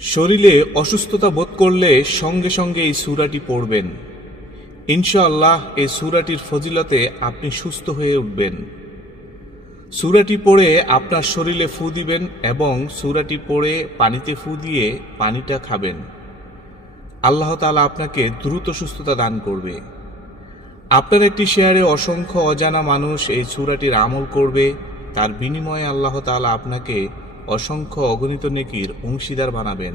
শরীরে অসুস্থতা বোধ করলে সঙ্গে সঙ্গে এই সূরাটি পড়বেন। ইনশাআল্লাহ এই সূরাটির ফজিলতে আপনি সুস্থ হয়ে উঠবেন। সূরাটি পড়ে আপনার শরীরে ফু দিবেন এবং সূরাটি পড়ে পানিতে ফু দিয়ে পানিটা খাবেন। আল্লাহ তাআলা আপনাকে দ্রুত সুস্থতা দান করবে। আপনার একটি শেয়ারে অসংখ্য অজানা মানুষ এই সূরাটির আমল করবে, তার বিনিময়ে আল্লাহ তাআলা আপনাকে অসংখ্য অগণিত নেকির অংশীদার বানাবেন।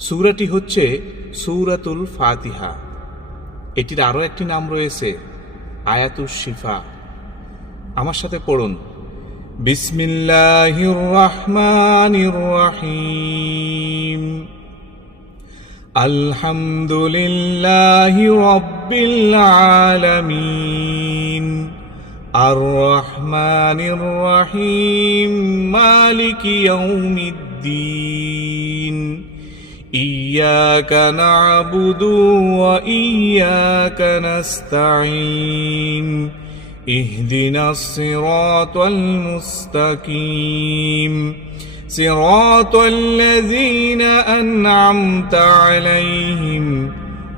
সূরাটি হচ্ছে সূরাতুল ফাতিহা। এটির আরও একটি নাম রয়েছে আয়াতুশ শিফা। আমার সাথে পড়ুন, বিসমিল্লাহির রহমানির রহিম। আলহামদুলিল্লাহি রাব্বিল আলামিন আর রহমানির রহিম মালিকি ইয়াউমিদ্দিন ইয়্যাকা না'বুদু ওয়া ইয়্যাকা নাস্তাঈন ইহদিনাস সিরাতাল মুস্তাকিম সিরাতাল লাযীনা আন'আমতা আলাইহিম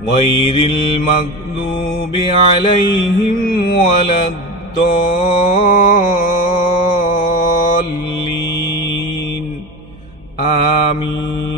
গায়রিল মাগদুবি আলাইহিম ওয়ালাদ-দাল্লিন। আমিন।